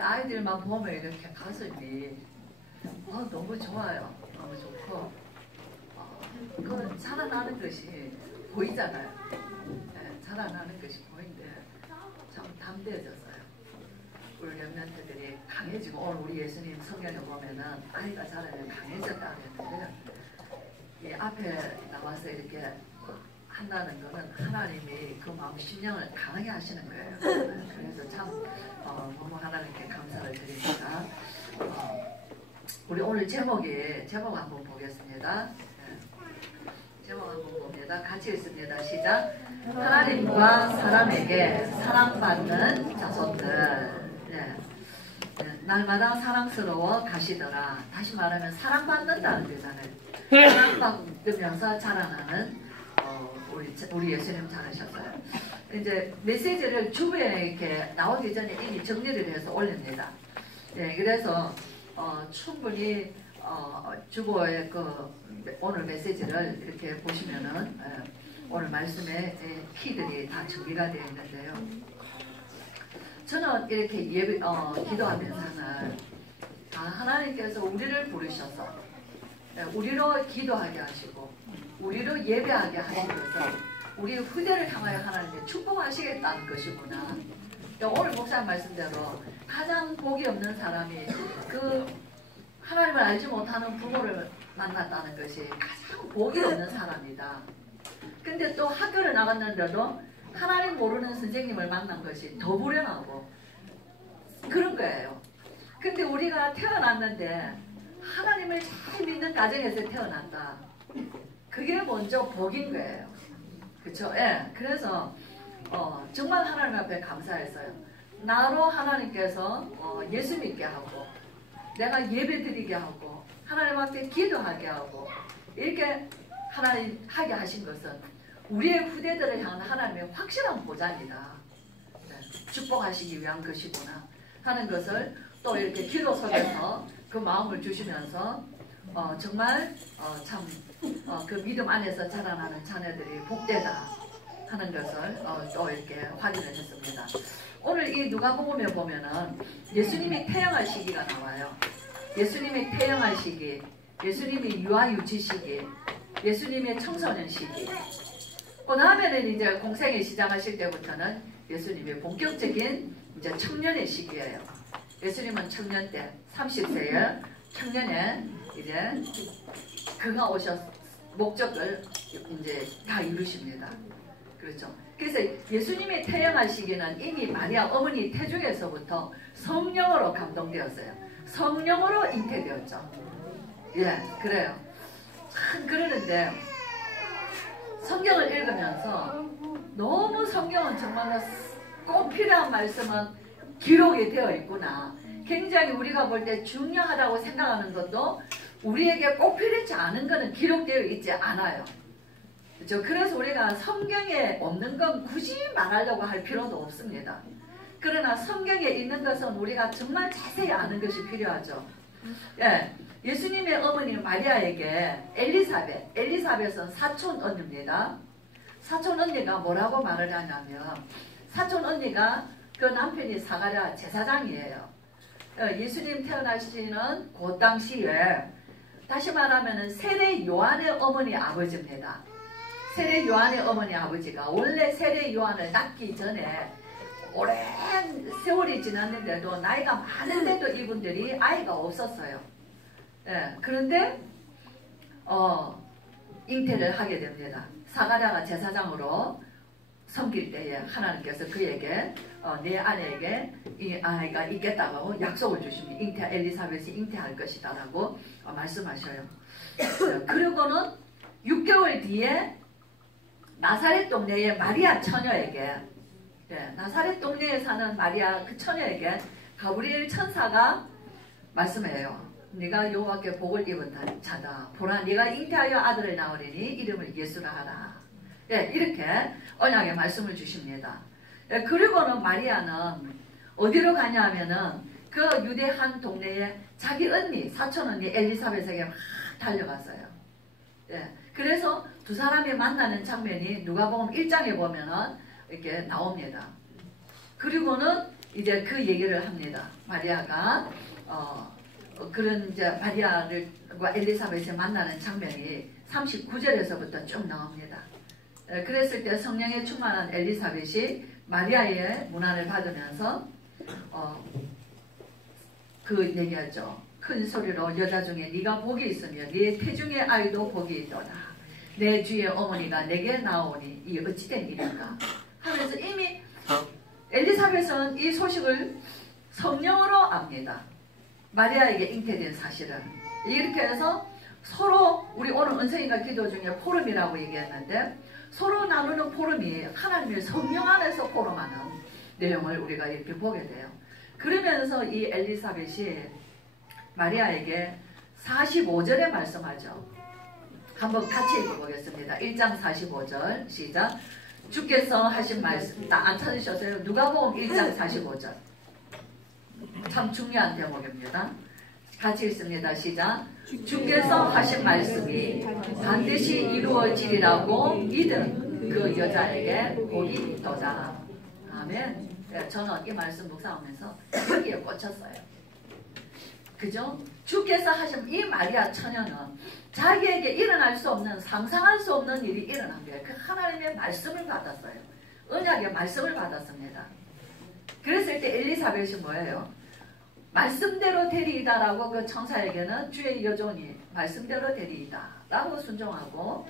아이들만 보면 이렇게 가슴이 너무 좋아요. 너무 좋고 그건 자라나는 것이 보이잖아요. 네, 자라나는 것이 보이는데 참 담대해졌어요. 우리 렘넌트들이 강해지고 오늘 우리 예수님 성경에 보면은 아이가 자라면 강해졌다 그랬는데 이 앞에 나와서 이렇게 한다는 거는 하나님이 그 마음 심령을 강하게 하시는 거예요. 그래서 참 너무 하나님께 감사를 드립니다. 우리 오늘 제목 한번 보겠습니다. 네. 제목 한번 봅니다. 같이 읽습니다. 시작. 하나님과 사람에게 사랑받는 자손들. 네. 네. 날마다 사랑스러워 가시더라. 다시 말하면 사랑받는다는 거잖아요. 사랑받으면서 자라나는 우리 예수님 잘하셨어요. 이제 메시지를 주부에 이렇게 나오기 전에 이미 정리를 해서 올립니다. 네, 그래서 충분히 주보의 그 오늘 메시지를 이렇게 보시면은 오늘 말씀의 키들이 다 정리가 되어 있는데요. 저는 이렇게 기도하면서는 하나님께서 우리를 부르셔서 우리로 기도하게 하시고 우리로 예배하게 하신 것은 우리 후대를 향하여 하나님께 축복하시겠다는 것이구나. 오늘 목사님 말씀대로 가장 복이 없는 사람이 그 하나님을 알지 못하는 부모를 만났다는 것이 가장 복이 없는 사람이다. 근데 또 학교를 나갔는데도 하나님 모르는 선생님을 만난 것이 더 불행하고 그런 거예요. 근데 우리가 태어났는데 하나님을 잘 믿는 가정에서 태어난다. 그게 먼저 복인 거예요. 그렇죠? 예. 그래서 정말 하나님 앞에 감사했어요. 나로 하나님께서 예수 믿게 하고 내가 예배 드리게 하고 하나님 앞에 기도하게 하고 이렇게 하나님 하게 하신 것은 우리의 후대들을 향한 하나님의 확실한 보장이다. 네. 축복하시기 위한 것이구나 하는 것을 또 이렇게 기도 속에서 그 마음을 주시면서 정말 참 그 믿음 안에서 자라나는 자녀들이 복되다 하는 것을 또 이렇게 확인을 했습니다. 오늘 이 누가복음에 보면은 예수님이 태어날 시기가 나와요. 예수님이 태어날 시기, 예수님이 유아유치 시기, 예수님의 청소년 시기. 그 다음에는 이제 공생애 시작하실 때부터는 예수님의 본격적인 이제 청년의 시기예요. 예수님은 청년 때 30세에 청년에 이제 그가 목적을 이제 다 이루십니다. 그렇죠. 그래서 예수님이 태어날 시기는 이미 마리아 어머니 태중에서부터 성령으로 감동되었어요. 성령으로 잉태되었죠. 예, 그래요. 참 그러는데 성경을 읽으면서 너무 성경은 정말로 꼭 필요한 말씀은 기록이 되어 있구나. 굉장히 우리가 볼 때 중요하다고 생각하는 것도 우리에게 꼭 필요치 않은 것은 기록되어 있지 않아요. 그렇죠? 그래서 우리가 성경에 없는 건 굳이 말하려고 할 필요도 없습니다. 그러나 성경에 있는 것은 우리가 정말 자세히 아는 것이 필요하죠. 예, 예수님의 어머니 마리아에게 엘리사벳은 사촌 언니입니다. 사촌 언니가 뭐라고 말을 하냐면 사촌 언니가 그 남편이 사가랴 제사장이에요. 예수님 태어나시는 그 당시에 다시 말하면 세례 요한의 어머니 아버지입니다. 세례 요한의 어머니 아버지가 원래 세례 요한을 낳기 전에 오랜 세월이 지났는데도 나이가 많은데도 이분들이 아이가 없었어요. 예, 그런데 잉태를 하게 됩니다. 사가랴가 제사장으로 섬길 때에 하나님께서 그에게 내 아내에게 이 아이가 있겠다고 약속을 주십니다. 엘리사벳이 잉태할 것이다 라고 말씀하셔요. 그리고는 6개월 뒤에 나사렛 동네의 마리아 처녀에게 나사렛 동네에 사는 마리아 그 처녀에게 가브리엘 천사가 말씀해요. 네가 여호와께 복을 입은 자다. 보라 네가 잉태하여 아들을 낳으리니 이름을 예수라 하라. 예, 이렇게 언약의 말씀을 주십니다. 예, 그리고는 마리아는 어디로 가냐 하면은 그 유대 한 동네에 자기 언니, 사촌 언니 엘리사벳에게 막 달려갔어요. 예, 그래서 두 사람이 만나는 장면이 누가복음 1장에 보면은 이렇게 나옵니다. 그리고는 이제 그 얘기를 합니다. 마리아가 그런 이제 마리아를과 엘리사벳을 만나는 장면이 39절에서부터 쭉 나옵니다. 그랬을 때 성령에 충만한 엘리사벳이 마리아의 문안을 받으면서 그 얘기하죠. 큰 소리로 여자 중에 네가 복이 있으며 네 태중의 아이도 복이 있도다. 내 주의 어머니가 내게 나오니 이 어찌된 일인가 하면서 이미 엘리사벳은 이 소식을 성령으로 압니다. 마리아에게 잉태된 사실은. 이렇게 해서 서로 우리 오늘 은성이가 기도 중에 포럼이라고 얘기했는데 서로 나누는 포럼이 하나님의 성령 안에서 포럼하는 내용을 우리가 이렇게 보게 돼요. 그러면서 이 엘리사벳이 마리아에게 45절에 말씀하죠. 한번 같이 읽어보겠습니다. 1장 45절 시작. 주께서 하신 말씀 다 안 찾으셨어요? 누가복음 1장 45절. 참 중요한 대목입니다. 같이 읽습니다. 시작. 주께서 하신 말씀이 반드시 이루어지리라고 믿은 그 여자에게 복이 있도다. 아멘. 저는 이 말씀 묵상하면서 여기에 꽂혔어요. 그죠? 주께서 하신 이 마리아 처녀는 자기에게 일어날 수 없는 상상할 수 없는 일이 일어난 거예요. 그 하나님의 말씀을 받았어요. 언약의 말씀을 받았습니다. 그랬을 때 엘리사벳이 뭐예요? 말씀대로 되리이다라고 그 천사에게는 주의 여종이 말씀대로 되리이다 라고 순종하고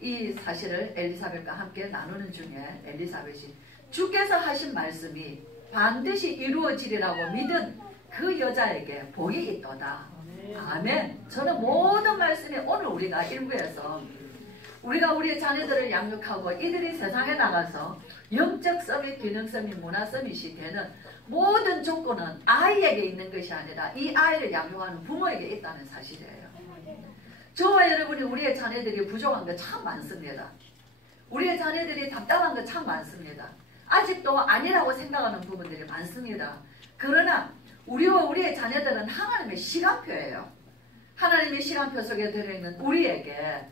이 사실을 엘리사벳과 함께 나누는 중에 엘리사벳이 주께서 하신 말씀이 반드시 이루어지리라고 믿은 그 여자에게 복이 있도다. 아멘. 저는 모든 말씀이 오늘 우리가 일부에서 우리가 우리의 자녀들을 양육하고 이들이 세상에 나가서 영적 서밋, 기능 서밋, 문화 서밋이 되는 모든 조건은 아이에게 있는 것이 아니라 이 아이를 양육하는 부모에게 있다는 사실이에요. 저와 여러분이 우리의 자녀들이 부족한 거 참 많습니다. 우리의 자녀들이 답답한 거 참 많습니다. 아직도 아니라고 생각하는 부분들이 많습니다. 그러나 우리와 우리의 자녀들은 하나님의 시간표예요. 하나님의 시간표 속에 들어있는 우리에게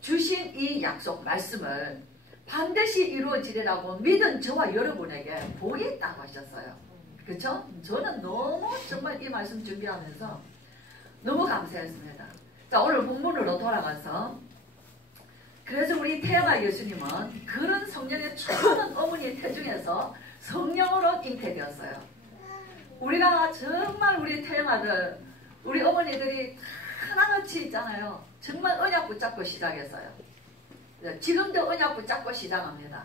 주신 이 약속 말씀을 반드시 이루어지리라고 믿은 저와 여러분에게 복이 있다고 하셨어요. 그렇죠? 저는 너무 정말 이 말씀 준비하면서 너무 감사했습니다. 자, 오늘 본문으로 돌아가서 그래서 우리 태영아 예수님은 그런 성령의 초는 어머니의 태중에서 성령으로 잉태되었어요. 우리가 정말 우리 태영아들 우리 어머니들이 하나같이 있잖아요. 정말 언약 붙잡고 시작했어요. 지금도 언약 붙잡고 시작합니다.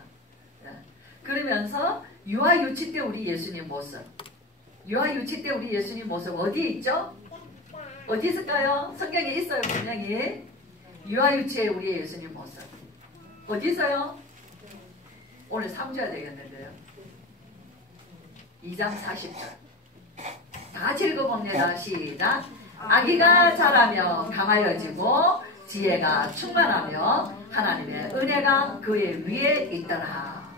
그러면서 유아 유치 때 우리 예수님 모습, 유아 유치 때 우리 예수님 모습 어디 있죠? 어디 있을까요? 성경에 있어요. 분명히 유아 유치에 우리 예수님 모습 어디 있어요? 오늘 3주야 되겠는데요. 2장 40절 다 같이 읽어봅니다. 시작. 아기가 자라며 강하여지고 지혜가 충만하며 하나님의 은혜가 그의 위에 있더라.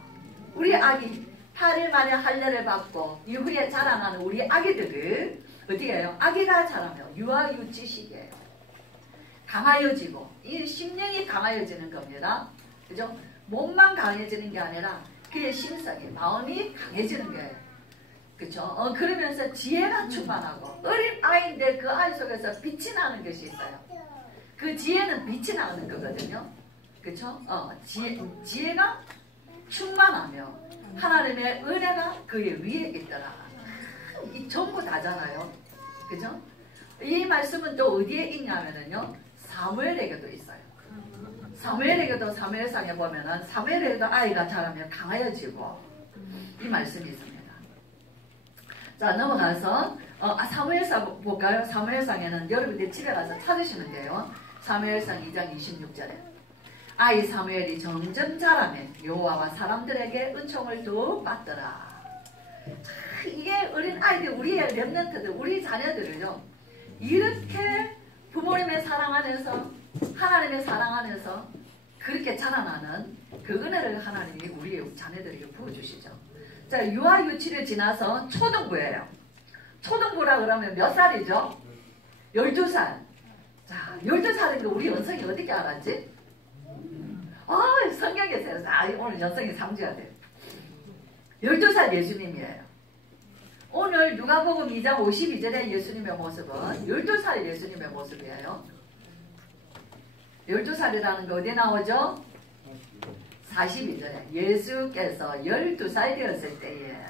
우리 아기 8일 만에 할례를 받고 이후에 자라나는 우리 아기들을 어떻게 해요? 아기가 자라며 유아유치 시기예요. 강하여지고 이 심령이 강하여지는 겁니다. 그죠? 몸만 강해지는 게 아니라 그의 심성이 마음이 강해지는 거예요. 그렇죠? 그러면서 지혜가 충만하고 어린 아이인데 그 아이 속에서 빛이 나는 것이 있어요. 그 지혜는 빛이 나는 거거든요. 그렇죠? 지혜가 충만하며 하나님의 은혜가 그의 위에 있더라. 이 전부 다잖아요. 그죠? 이 말씀은 또 어디에 있냐면요. 사무엘에게도 있어요. 사무엘에게도 사무엘상에 보면은 사무엘에게도 아이가 자라며 강하여지고 이 말씀이 있습니다. 자, 넘어가서 사무엘상 볼까요? 사무엘상에는 여러분들 집에 가서 찾으시면 돼요. 사무엘상 2장 26절에 아이 사무엘이 점점 자라며 여호와와 사람들에게 은총을 더욱 받더라. 자, 이게 어린 아이들, 우리의 렘넌트들, 우리 자녀들을요. 이렇게 부모님의 사랑 안에서 하나님의 사랑 안에서 그렇게 자라나는 그 은혜를 하나님이 우리의 자녀들에게 부어주시죠. 자, 유아 유치를 지나서 초등부예요. 초등부라 그러면 몇 살이죠? 12살. 자, 12살인데 우리 연성이 어떻게 알았지? 성경에서 오늘 연성이 3주야 돼. 12살 예수님이에요. 오늘 누가복음 2장 52절의 예수님의 모습은 12살 예수님의 모습이에요. 12살이라는 거 어디에 나오죠? 42절에 예수께서 12살 되었을 때에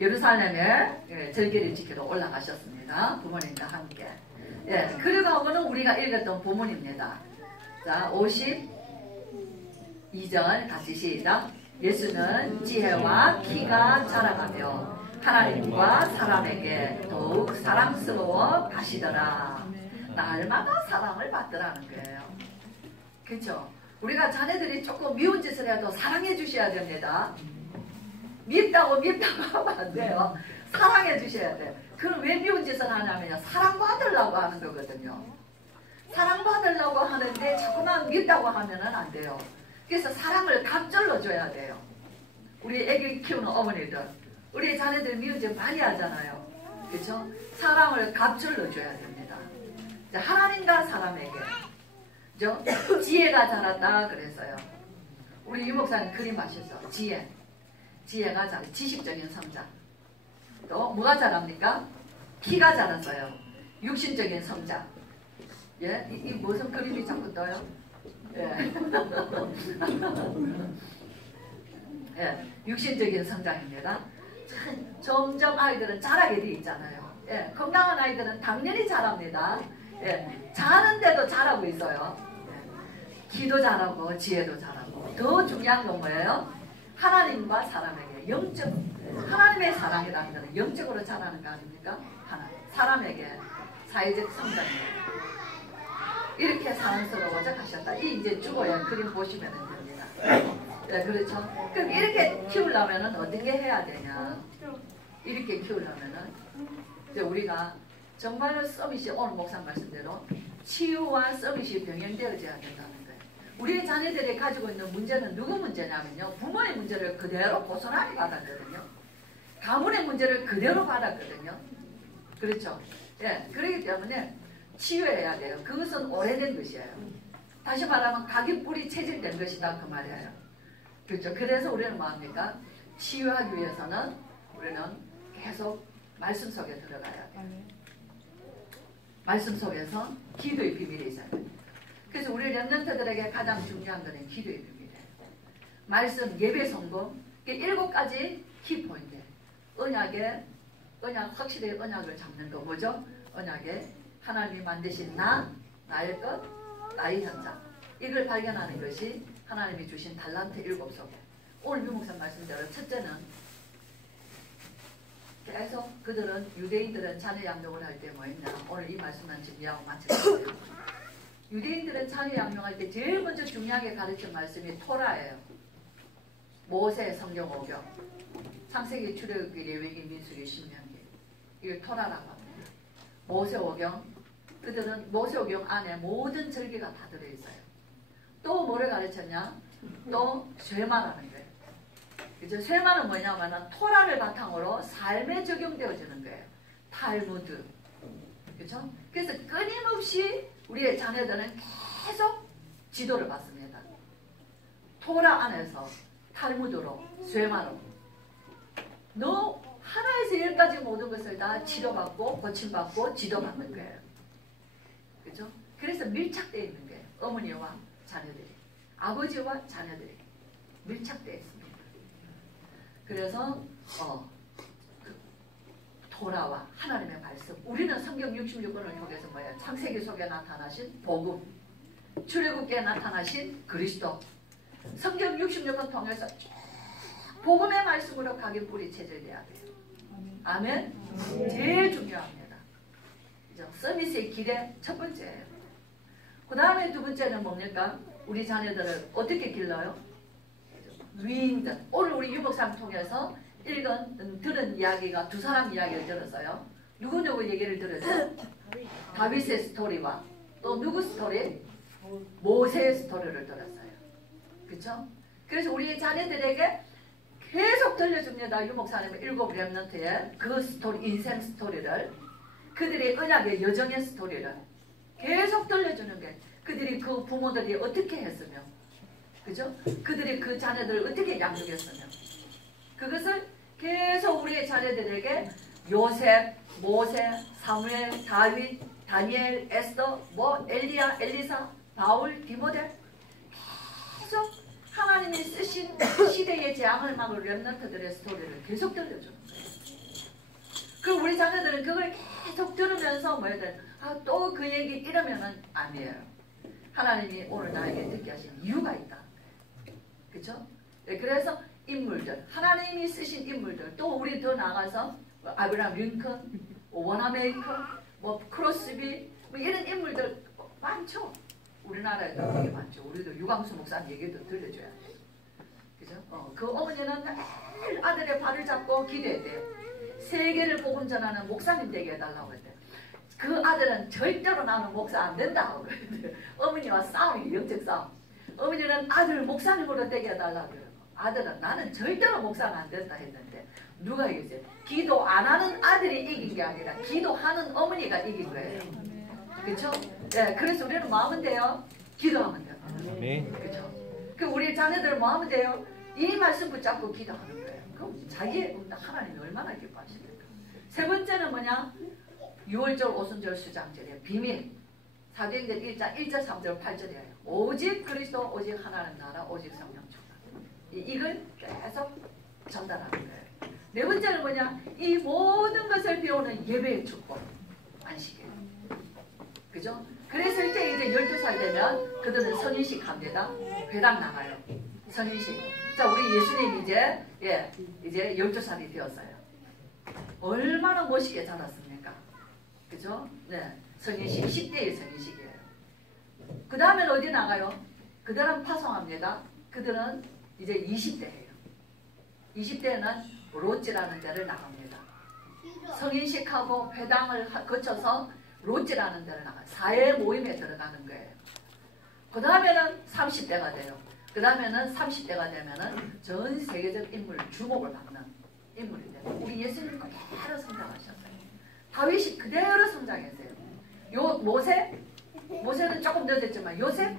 예루살렘에 절기를 지키러 올라가셨습니다. 부모님과 함께. 예, 그리고는 우리가 읽었던 부모입니다. 자, 52절 같이 시작. 예수는 지혜와 키가 자라가며 하나님과 사람에게 더욱 사랑스러워 가시더라. 날마다 사랑을 받더라는 거예요. 그렇죠? 우리가 자녀들이 조금 미운 짓을 해도 사랑해 주셔야 됩니다. 밉다고 하면 안 돼요. 사랑해 주셔야 돼요. 그럼 왜 미운 짓을 하냐면요, 사랑받으려고 하는 거거든요. 사랑받으려고 하는데 자꾸만 밉다고 하면은 안 돼요. 그래서 사랑을 갑절로 줘야 돼요. 우리 애기 키우는 어머니들, 우리 자녀들 미운 짓 많이 하잖아요. 그렇죠? 사랑을 갑절로 줘야 됩니다. 하나님과 사람에게, 그죠? 지혜가 자랐다 그랬어요. 우리 유목사님 그림 아시죠? 지혜가 자라, 지식적인 성장. 또 뭐가 자랍니까? 키가 자랐어요. 육신적인 성장. 예, 이 무슨 그림이 자꾸 떠요? 예. 예, 육신적인 성장입니다. 점점 아이들은 자라게 돼 있잖아요. 예, 건강한 아이들은 당연히 자랍니다. 예, 자는데도 자라고 있어요. 예, 키도 자라고 지혜도 자라고. 더 중요한 건 뭐예요? 하나님과 사람에게 영적, 하나님의 사랑이라는 것은 영적으로 자라는 거 아닙니까? 사람에게 사회적 성장이에요. 이렇게 사랑스러워져 가셨다. 이 이제 주어야 그림 보시면 됩니다. 네, 그렇죠? 그럼 이렇게 키우려면 어떻게 해야 되냐? 이렇게 키우려면은 이제 우리가 정말로 서밋이 오늘 목사 말씀대로 치유와 서밋이 병행되어져야 된다는 거예요. 우리 자녀들이 가지고 있는 문제는 누구 문제냐면요, 부모의 문제를 그대로 고스란히 받았거든요. 가문의 문제를 그대로 받았거든요. 그렇죠? 예, 그렇기 때문에 치유해야 돼요. 그것은 오래된 것이에요. 다시 말하면 각인뿌리 체질된 것이다 그 말이에요. 그렇죠? 그래서 우리는 뭐합니까? 치유하기 위해서는 우리는 계속 말씀 속에 들어가야 돼요. 말씀 속에서 기도의 비밀이 있어야 돼요. 그래서 우리 렘넌트들에게 가장 중요한 것은 기도의 비밀이에요. 말씀, 예배, 성공, 7가지 키포인트. 언약, 확실히 언약을 잡는 거 뭐죠? 언약에 하나님이 만드신 나의 것, 나의 현장. 이걸 발견하는 것이 하나님이 주신 달란트 7 속에. 오늘 유목사 말씀대로 첫째는 계속 그들은, 유대인들은 자녀 양육을 할 때 뭐 했냐. 오늘 이 말씀만 준비하고 마치겠습니다. 유대인들은 자녀 양육할 때 제일 먼저 중요하게 가르친 말씀이 토라예요. 모세, 성경 5경, 창세기, 출애굽기, 레위기, 민수기, 신명기. 이걸 토라라고 합니다. 모세 5경, 그들은 모세 5경 안에 모든 절기가 다 들어있어요. 또 뭐를 가르쳤냐? 또 쇠마라는 거예요. 그죠? 쇠마는 뭐냐면 토라를 바탕으로 삶에 적용되어지는 거예요. 탈무드. 그죠? 그래서 끊임없이 우리의 자녀들은 계속 지도를 받습니다. 토라 안에서 탈무드로, 쇠마로. 너 하나에서 열까지 모든 것을 다 치료받고 고침받고 지도받는 거예요. 그죠? 그래서 밀착되어 있는 거예요. 어머니와 자녀들이, 아버지와 자녀들이 밀착되어 있습니다. 그래서 토라와 하나님의 말씀, 우리는 성경 66권을 통해서 뭐예요? 창세기 속에 나타나신 복음, 출애굽기에 나타나신 그리스도, 성경 66권 통해서 복음의 말씀으로 각인 뿌리 체질돼야 돼요. 아멘? 제일 중요합니다. 서밋의 길의 첫 번째예요. 그 다음에 두 번째는 뭡니까? 우리 자녀들을 어떻게 길러요? 위인들. 오늘 우리 유목상 통해서 들은 이야기가 두 사람 이야기를 들었어요. 누구 얘기를 들었죠? 다윗의 스토리와 또 누구 스토리? 모세의 스토리를 들었어요. 그렇죠? 그래서 우리 자녀들에게 계속 들려줍니다. 유목사님의 7 렘넌트의 그 스토리, 인생 스토리를, 그들의 언약의 여정의 스토리를 계속 들려주는 게, 그들이 그 부모들이 어떻게 했으며, 그죠? 그들이 그 자녀들을 어떻게 양육했으며, 그것을 계속 우리의 자녀들에게 요셉, 모세, 사무엘, 다윗, 다니엘, 에스더, 뭐 엘리야, 엘리사, 바울, 디모데 계속 하나님이 쓰신 시대의 재앙을 막을 렘넌트들의 스토리를 계속 들려주는 거예요. 그 우리 자녀들은 그걸 계속 들으면서 뭐야 돼? 또 그 얘기 이러면은 아니에요. 하나님이 오늘 나에게 듣게 하신 이유가 있다. 그렇죠? 네, 그래서 인물들, 하나님이 쓰신 인물들, 또 우리 더 나가서 뭐 아브라함 링컨, 원어메이커, 뭐 크로스비, 뭐 이런 인물들 많죠. 우리나라에도 되게 많죠. 우리도 유광수 목사님 얘기도 들려줘야 돼요. 그죠? 그 어머니는 매일 아들의 발을 잡고 기도했대요. 세계를 복음 전하는 목사님 되게 해달라고 했대요. 그 아들은 절대로 나는 목사 안 된다고 그랬대요. 어머니와 싸움이 영적 싸움. 어머니는 아들 목사님으로 되게 해달라고 그래요. 아들은 나는 절대로 목사가 안 된다 했는데 누가 이겼어요? 기도 안 하는 아들이 이긴 게 아니라 기도하는 어머니가 이긴 거예요. 그렇죠? 네, 그래서 우리는 뭐 하면 돼요? 기도하면 돼요. 그렇죠? 그 우리 자녀들 뭐 하면 돼요? 이 말씀 붙잡고 기도하는 거예요. 그럼 자기의 하나님이 얼마나 기뻐하십니까? 세 번째는 뭐냐? 6월절 오순절 수장절이에요. 비밀. 사도행전 1장 1절 3절 8절이에요. 오직 그리스도 오직 하나님 나라 오직 성령 충만. 이걸 계속 전달하는 거예요. 네 번째는 뭐냐? 이 모든 것을 배우는 예배의 축복. 안식이에요. 그죠? 그래서 이제 12살 되면 그들은 선인식 합니다. 회당 나가요. 선인식. 자, 우리 예수님 이제 12살이 되었어요. 얼마나 멋있게 자랐습니까? 그죠? 네. 선인식, 10대의 선인식이에요. 그 다음엔 어디 나가요? 그들은 파송합니다. 그들은 이제 20대예요. 20대는 롯지라는 데를 나갑니다. 성인식하고 회당을 거쳐서 롯지라는 데를 나가요. 사회 모임에 들어가는 거예요. 그 다음에는 30대가 돼요. 그 다음에는 30대가 되면은 전 세계적 인물 주목을 받는 인물이 돼요. 우리 예수님 그대로 성장하셨어요. 다윗이 그대로 성장했어요. 모세는 조금 늦었지만 요셉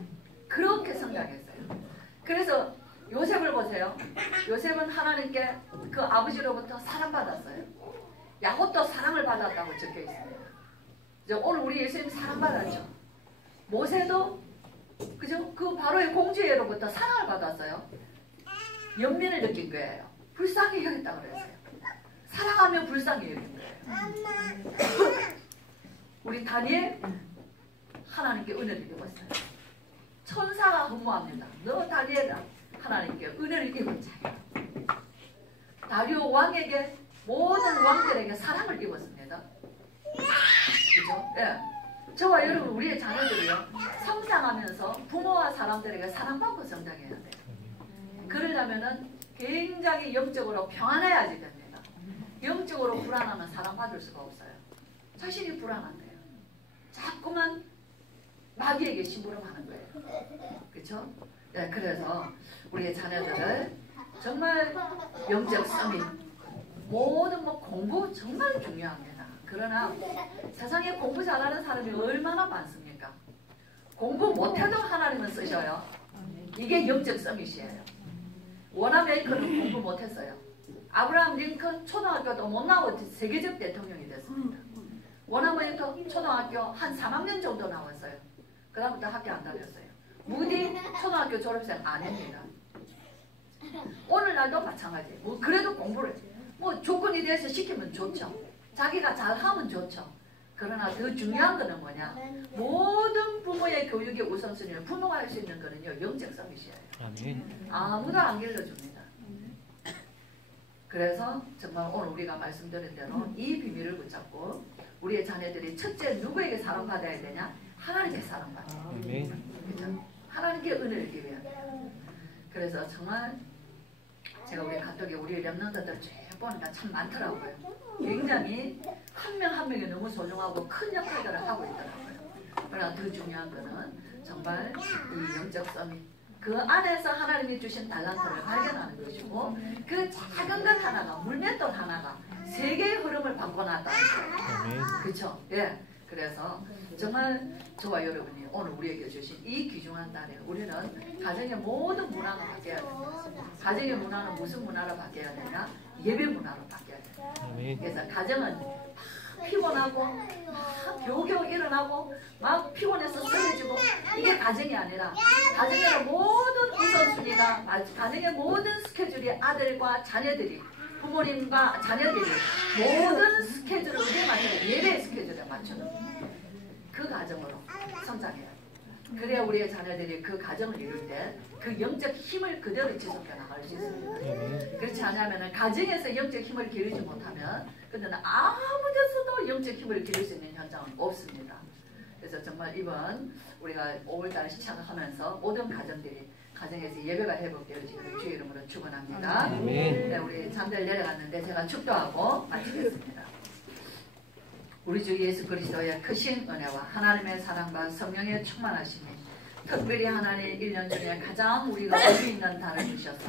그렇게 성장했어요. 그래서 요셉을 보세요. 요셉은 하나님께 그 아버지로부터 사랑받았어요. 야곱도 사랑을 받았다고 적혀 있습니다. 오늘 우리 예수님 사랑받았죠. 모세도 그죠? 그 바로의 공주애로부터 사랑을 받았어요. 연민을 느낀 거예요. 불쌍히 여겼다고 그랬어요. 사랑하면 불쌍히 여긴 거예요. 우리 다니엘 하나님께 은혜를 입었어요. 천사가 허무합니다. 너 다니엘아 하나님께 은혜를 입은 자야. 다리오 왕에게 모든 왕들에게 사랑을 입었습니다. 그죠? 예. 저와 여러분 우리의 자녀들이요 성장하면서 부모와 사람들에게 사랑받고 성장해야 돼요. 그러려면은 굉장히 영적으로 평안해야지 됩니다. 영적으로 불안하면 사랑받을 수가 없어요. 자신이 불안한데요. 자꾸만 마귀에게 심부름하는 거예요. 그렇죠? 네, 그래서 우리의 자녀들을 정말 영적 서밋 모든 공부 정말 중요합니다. 그러나 세상에 공부 잘하는 사람이 얼마나 많습니까? 공부 못해도 하나님은 쓰셔요. 이게 영적 서밋이에요. 원어메이커는 공부 못했어요. 아브라함 링컨 초등학교도 못 나오고 세계적 대통령이 됐습니다. 원어메이커 초등학교 한 3학년 정도 나왔어요. 그 다음부터 학교 안 다녔어요. 무디 초등학교 졸업생 안 합니다. 오늘날도 마찬가지예요. 그래도 공부를 조건이 돼서 시키면 좋죠. 자기가 잘하면 좋죠. 그러나 더 중요한 거는 뭐냐? 모든 부모의 교육의 우선순위를 부모가 할 수 있는 거는요. 영적 서밋이에요. 아무도 안 길러줍니다. 그래서 정말 오늘 우리가 말씀드린 대로 이 비밀을 붙잡고 우리의 자녀들이 첫째 누구에게 사랑받아야 되냐? 하나님께 사랑받아야 돼요. 그렇죠? 하나님께 은혜를 기해야 돼요. 그래서 정말 제가 우리 가족에 우리 렘넌트들 쭉 보니까 참 많더라고요. 굉장히 한 명 한 명이 너무 소중하고 큰 역할들을 하고 있더라고요. 그러나 더 중요한 거는 정말 이 영적 서밋 그 안에서 하나님이 주신 달란트를 발견하는 것이고 그 작은 것 하나가 물맷돌 하나가 세계의 흐름을 바꿔놨다는 거예요. 그렇죠? 예. 그래서 정말 저와 여러분이 오늘 우리에게 주신 이 귀중한 날에 우리는 가정의 모든 문화가 바뀌어야 된다. 가정의 문화는 무슨 문화로 바뀌어야 되냐? 예배 문화로 바뀌어야 된다. 그래서 가정은 막 피곤하고 막 겨우겨우 일어나고 막 피곤해서 쓰러지고 이게 가정이 아니라 가정의 모든 우선순위가 가정의 모든 스케줄이 아들과 자녀들이 부모님과 자녀들이 모든 스케줄을 우리에 맞추는 예배 스케줄에 맞추는 그 가정으로 성장해야 돼. 그래야 우리의 자녀들이 그 가정을 이룰 때 그 영적 힘을 그대로 지속해 나갈 수 있습니다. 그렇지 않으면 가정에서 영적 힘을 기르지 못하면 그때는 아무 데서도 영적 힘을 기를 수 있는 현장은 없습니다. 그래서 정말 이번 우리가 5월달 시작하면서 모든 가정들이 가정에서 예배가 회복되어지기를 주의 이름으로 축원합니다. 네, 우리 잠들 내려갔는데 제가 축도하고 마치겠습니다. 우리 주 예수 그리스도의 크신 은혜와 하나님의 사랑과 성령의 충만하심이 특별히 하나님 1년 중에 가장 우리가 의미 있는 달을 주셔서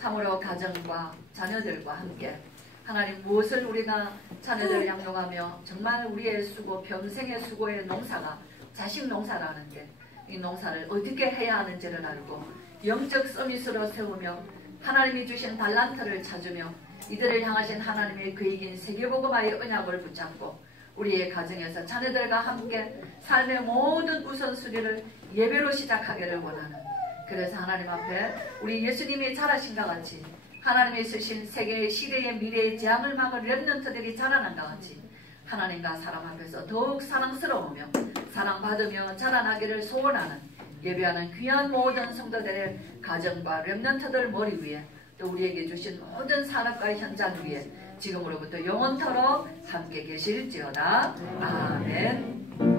참으로 가정과 자녀들과 함께 하나님 무엇을 우리가 자녀들을 양육하며 정말 우리의 수고 평생의 수고의 농사가 자식 농사라는 게 이 농사를 어떻게 해야 하는지를 알고 영적 서밋으로 세우며 하나님이 주신 달란트를 찾으며 이들을 향하신 하나님의 계획인 세계복음화의 언약을 붙잡고 우리의 가정에서 자녀들과 함께 삶의 모든 우선순위를 예배로 시작하기를 원하는 그래서 하나님 앞에 우리 예수님이 잘하신 것 같이 하나님이 쓰신 세계의 시대의 미래의 재앙을 막을 렘넌트들이 자라난 것 같이 하나님과 사람 앞에서 더욱 사랑스러우며 사랑받으며 자라나기를 소원하는 예배하는 귀한 모든 성도들의 가정과 렘넌트들 머리 위에 또 우리에게 주신 모든 산업과 현장 위에 지금으로부터 영원토록 함께 계실지어다. 아멘.